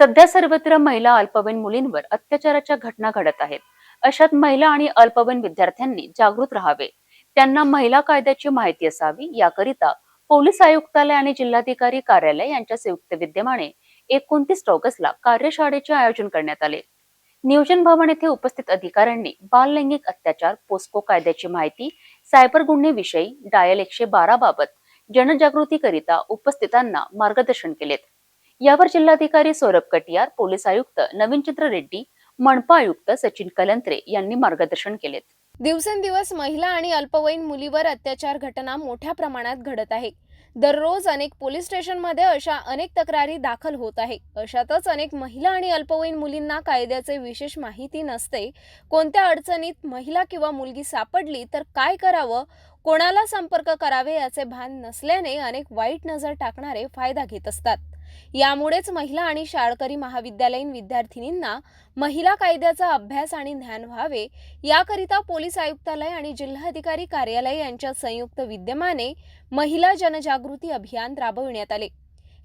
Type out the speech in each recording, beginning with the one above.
सध्या सर्वत्र महिला अल्पवयीन मुलींवर अत्याचाराच्या घटना घडत आहेत. अशात महिला आणि अल्पवयीन विद्यार्थ्यांनी जागृत राहावे. त्यांना महिला कायद्याची माहिती असावी. याकरिता पोलीस आयुक्तालय आणि जिल्हाधिकारी कार्यालय यांच्या संयुक्त विद्यमाने एकोणतीस ऑगस्टला कार्यशाळेचे आयोजन करण्यात आले. नियोजन भवन येथे उपस्थित अधिकाऱ्यांनी बाल लैंगिक अत्याचार पोस्को कायद्याची माहिती सायबर गुन्हेविषयी डायल एकशे बारा बाबत जनजागृतीकरिता उपस्थितांना मार्गदर्शन केलेत. यावर जिल्हाधिकारी सौरभ कटियार पोलीस आयुक्त नवीनचंद्र रेड्डी मनपा आयुक्त सचिन कलंत्रे यांनी मार्गदर्शन केलेत. दिवसेंदिवस महिला आणि अल्पवयीन मुलीवर अत्याचार घटना मोठ्या प्रमाणात घडत आहे. दररोज अनेक पोलीस स्टेशनमध्ये अशा अनेक तक्रारी दाखल होत आहे. अशातच अनेक महिला आणि अल्पवयीन मुलींना कायद्याचे विशेष माहिती नसते. कोणत्या अडचणीत महिला किंवा मुलगी सापडली तर काय करावं? कोणाला संपर्क करावे याचे भान नसल्याने अनेक वाईट नजर टाकणारे फायदा घेत असतात. यामुळेच महिला आणि शाळकरी महाविद्यालयीन विद्यार्थिनींना महिला कायद्याचा अभ्यास आणि ज्ञान व्हावे. याकरिता पोलीस आयुक्तालय आणि जिल्हाधिकारी कार्यालय यांच्या संयुक्त विद्यमाने महिला जनजागृती अभियान राबविण्यात आले.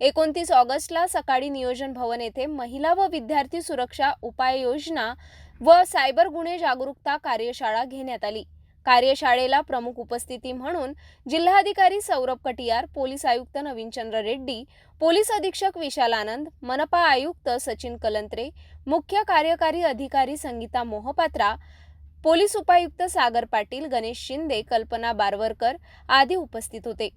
एकोणतीस ऑगस्टला सकाळी नियोजन भवन येथे महिला व विद्यार्थी सुरक्षा उपाययोजना व सायबर गुन्हे जागरूकता कार्यशाळा घेण्यात आली. कार्यशाळेला प्रमुख उपस्थिती म्हणून जिल्हाधिकारी सौरभ कटियार पोलीस आयुक्त नवीनचंद्र रेड्डी पोलीस अधीक्षक विशाल आनंद मनपा आयुक्त सचिन कलंत्रे मुख्य कार्यकारी अधिकारी संगीता मोहपात्रा पोलीस उपायुक्त सागर पाटील गणेश शिंदे कल्पना बारवरकर आदी उपस्थित होते.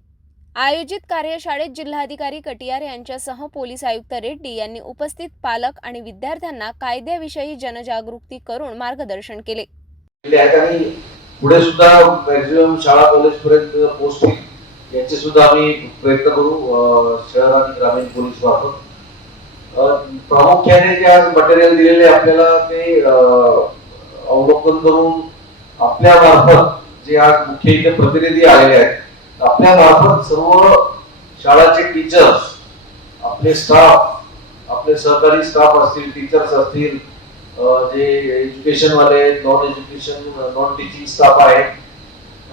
आयोजित कार्यशाळेत जिल्हाधिकारी कटियार यांच्यासह पोलीस आयुक्त रेड्डी यांनी उपस्थित पालक आणि विद्यार्थ्यांना कायद्याविषयी जनजागृती करून मार्गदर्शन केले. म्हणजे पुढे सुद्धा मॅक्झिमम शाळा कॉलेज पर्यंत पोहोचतील याचे सुद्धा आम्ही प्रयत्न करू शहर आणि ग्रामीण पोलीस मार्फत प्रामुख्याने जे आज मटेरियल दिलेले आपल्याला ते अं, अवलोकन करून आपल्या मार्फत जे आज मुख्य इथे प्रतिनिधी आलेले आहेत आपल्या मार्फत सर्व शाळाचे टीचर्स आपले स्टाफ आपले सहकारी स्टाफ असतील टीचर्स असतील जे एज्युकेशन वाले non education non teaching staff आहे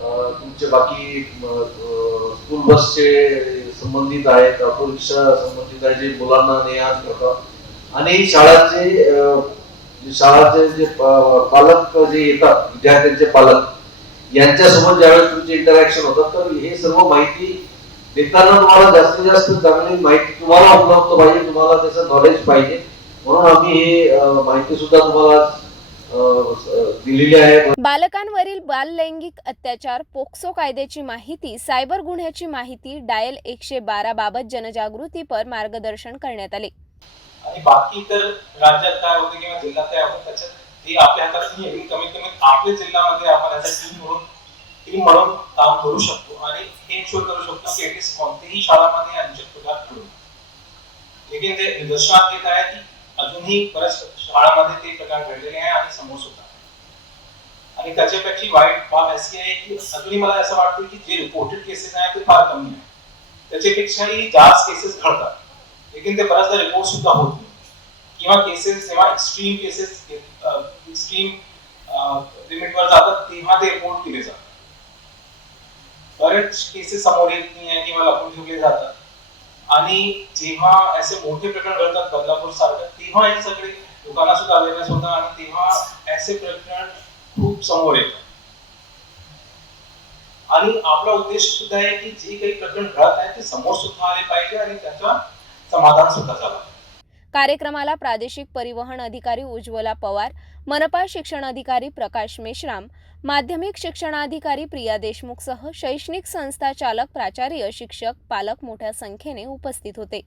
तुमचे बाकी स्कूल बसचे संबंधित आहेत ऑटो रिक्षा संबंधित आहे जे मुलांना ने आण करतात आणि शाळाचे शाळाचे जे पालक जे येतात विद्यार्थ्यांचे पालक यांच्यासोबत ज्यावेळेस तुमचे इंटरॅक्शन होतात तर हे सर्व माहिती देताना तुम्हाला जास्तीत जास्त चांगली माहिती तुम्हाला उपलब्ध पाहिजे तुम्हाला त्याचं नॉलेज पाहिजे. म्हणून आम्ही हे माहिती सुद्धा तुम्हाला बालकांवरील बाल लैंगिक अत्याचार पोक्सो कायद्याची माहिती सायबर गुन्ह्याची माहिती डायल एकशे बारा बाबत जनजागृतीपर मार्गदर्शन करण्यात आले. आणि बाकी तर राज्यात काय होतं किंवा जिल्ह्यात काय होतं त्याच्यात ते आपल्या हातात नाही आहे. कमीत कमी आपल्या जिल्ह्यामध्ये आपण याचा टीम म्हणून टीम म्हणून काम करू शकतो आणि हे इन्शुअर करू शकतो की ऍटलीस्ट कोणत्याही शाळांमध्ये प्रकार घडू लेकिन ते निदर्शनात येत आहे की अजूनही बऱ्याच शाळांमध्ये ते प्रकार घडलेले आहे आणि समोर सुद्धा. आणि त्याच्यापेक्षा वाईट बाब अशी आहे की अजूनही मला असं वाटतं की जे रिपोर्टेड केसेस आहेत ते फार कमी आहे त्याच्यापेक्षाही जास्त केसेस घडतात. लेकिन ते बऱ्याचदा रिपोर्ट सुद्धा होत नाही. किंवा केसेस जेव्हा एक्स्ट्रीम केसेस एक्स्ट्रीम लिमिटवर जातात तेव्हा ते रिपोर्ट केले जातात. बरेच केसेस समोर येत नाही आहे किंवा लपून ठेवले जातात. आणि जेव्हा असे मोठे प्रकरण घडतात बदलापूर सारखं तेव्हा हे सगळे लोकांना सुद्धा अवेअरनेस होतं आणि तेव्हा असे प्रकरण खूप समोर येतात आणि आपला उद्देश सुद्धा आहे की जे काही प्रकरण घडत आहे ते समोर सुद्धा आले पाहिजे आणि त्याचा समाधान सुद्धा झालं कार्यक्रमाला प्रादेशिक परिवहन अधिकारी उज्ज्वला पवार मनपा शिक्षण अधिकारी प्रकाश मेश्राम माध्यमिक शिक्षणाधिकारी प्रिया देशमुखसह शैक्षणिक संस्था चालक प्राचार्य शिक्षक पालक मोठ्या संख्येने उपस्थित होते.